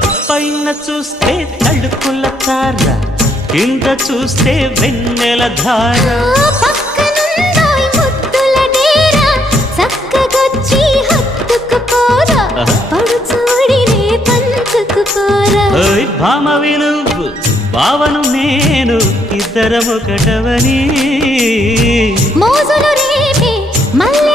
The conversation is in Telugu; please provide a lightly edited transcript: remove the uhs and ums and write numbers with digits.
పైన చూస్తే తడుకుల తార, కింద చూస్తే వెన్నెల ధార. పక్కనుందోయ్ ముద్దుల డేరా, చక్కగొచ్చి హత్తుకుపోరా, పడు చూడినే పంచుకుపోరా. భామ విలువు భావను నేను, ఇద్దరమొకటవని మోజులు రేపే మల్లె